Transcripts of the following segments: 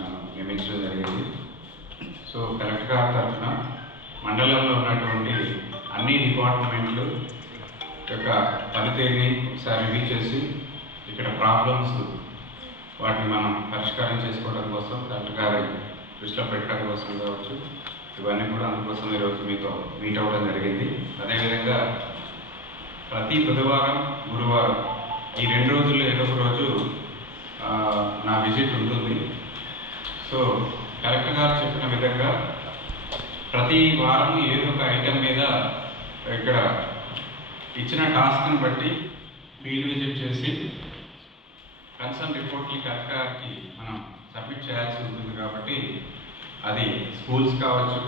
నన్ను నియమించడం జరిగింది. సో కలెక్టర్ గారి తరఫున మండలంలో ఉన్నటువంటి అన్ని డిపార్ట్మెంట్లు యొక్క పనితీరుని ఒకసారి రివ్యూ చేసి ఇక్కడ ప్రాబ్లమ్స్ వాటిని మనం పరిష్కారం చేసుకోవడం కోసం కలెక్టర్ గారి దృష్టిలో పెట్టడం కోసం కావచ్చు, ఇవన్నీ కూడా అందుకోసం ఈరోజు మీతో మీట్ అవ్వడం జరిగింది. అదేవిధంగా ప్రతి బుధవారం గురువారం ఈ 2 రోజుల్లో ఏదో ఒక రోజు నా విజిట్ ఉంటుంది. సో కలెక్టర్ గారు చెప్పిన విధంగా ప్రతి వారం ఏదో ఒక ఐటెం మీద ఇక్కడ ఇచ్చిన టాస్క్ని బట్టి ఫీల్డ్ విజిట్ చేసి కన్సర్న్ రిపోర్ట్ని కలెక్టర్ గారికి మనం సబ్మిట్ చేయాల్సి ఉంటుంది. కాబట్టి అది స్కూల్స్ కావచ్చు,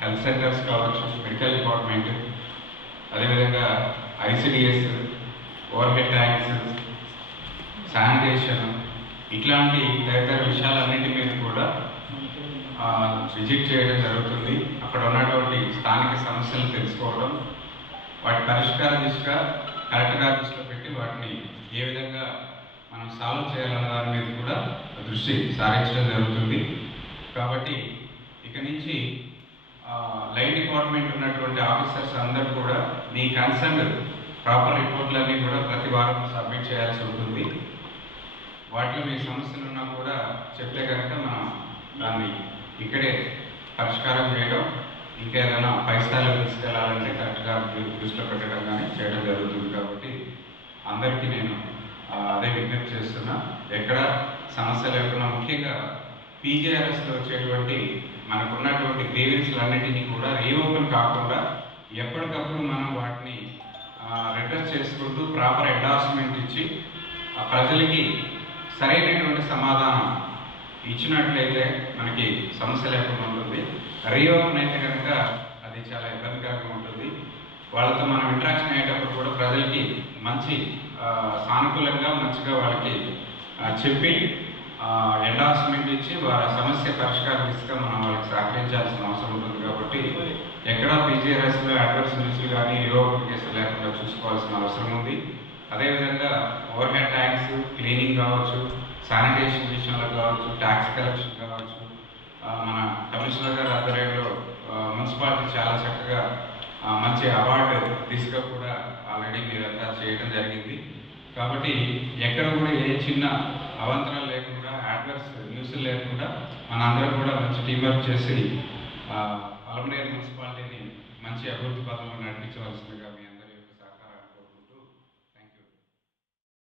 హెల్త్ సెంటర్స్ కావచ్చు, మెడికల్ డిపార్ట్మెంట్, అదేవిధంగా ICDS, over head tanks, sanitation, ఇట్లాంటి తదితర విషయాలన్నింటి మీద కూడా విజిట్ చేయడం జరుగుతుంది. అక్కడ ఉన్నటువంటి స్థానిక సమస్యలను తెలుసుకోవడం, వాటి పరిష్కార దిశగా కలెక్టర్ గారి దృష్టిలో పెట్టి వాటిని ఏ విధంగా మనం సాల్వ్ చేయాలన్న దాని మీద కూడా దృష్టి సారించడం జరుగుతుంది. కాబట్టి ఇక నుంచి లైన్ డిపార్ట్మెంట్ ఉన్నటువంటి ఆఫీసర్స్ అందరూ కూడా మీ కన్సర్న్ ప్రాపర్ రిపోర్ట్లన్నీ కూడా ప్రతి వారం సబ్మిట్ చేయాల్సి ఉంటుంది. వాటిలో మీ సమస్యలు ఉన్నా కూడా చెప్తే కనుక మనం దాన్ని ఇక్కడే పరిష్కారం చేయడం, ఇంకేదైనా పై స్థాయిలో తీసుకెళ్లాలంటే కరెక్ట్గా దృష్టిలో పెట్టడం కానీ చేయడం జరుగుతుంది. కాబట్టి అందరికీ నేను అదే విజ్ఞప్తి చేస్తున్నా, ఎక్కడ సమస్య లేకుండా ముఖ్యంగా పీజీఆర్ఎస్లో వచ్చేటువంటి మనకున్నటువంటి గ్రీవెన్స్లన్నింటినీ కూడా రీఓపెన్ కాకుండా ఎప్పటికప్పుడు మనం వాటిని రిడ్రెస్ చేసుకుంటూ ప్రాపర్ ఎండార్స్మెంట్ ఇచ్చి ప్రజలకి సరైనటువంటి సమాధానం ఇచ్చినట్లయితే మనకి సమస్య లేకుండా ఉంటుంది. రీఓపెన్ అయితే కనుక అది చాలా ఇబ్బందికరంగా ఉంటుంది. వాళ్ళతో మనం ఇంటరాక్షన్ అయ్యేటప్పుడు కూడా ప్రజలకి మంచి సానుకూలంగా మంచిగా వాళ్ళకి చెప్పి ఎండార్స్మెంట్ ఇచ్చి వారి సమస్య పరిష్కారం దిశగా మనం వాళ్ళకి సహకరించాల్సిన అవసరం ఉంటుంది. కాబట్టి ఎక్కడా పీజీఆర్ఎస్లో అడ్వర్స్ న్యూస్లు కానీ రీఓపెన్ కేసులు లేకుండా చూసుకోవాల్సిన అవసరం ఉంది. అదేవిధంగా ఓవర్ హెడ్ ట్యాంక్స్ క్లీనింగ్ కావచ్చు, శానిటేషన్ విషయంలో కావచ్చు, ట్యాక్స్ కలెక్షన్ కావచ్చు, మన కమిషనర్ గారి ఆధ్వర్యంలో మున్సిపాలిటీ చాలా చక్కగా మంచి అవార్డు దిశగా కూడా ఆల్రెడీ మీరంతా చేయడం జరిగింది. కాబట్టి ఎక్కడ కూడా ఏ చిన్న అవంతరాలు లేకుండా, అడ్వర్స్ న్యూస్లు లేకుండా మనందరం కూడా మంచి టీంవర్క్ చేసి పలమనేరు మున్సిపాలిటీని మంచి అభివృద్ధి పథంలో నడిపించవలసిందిగా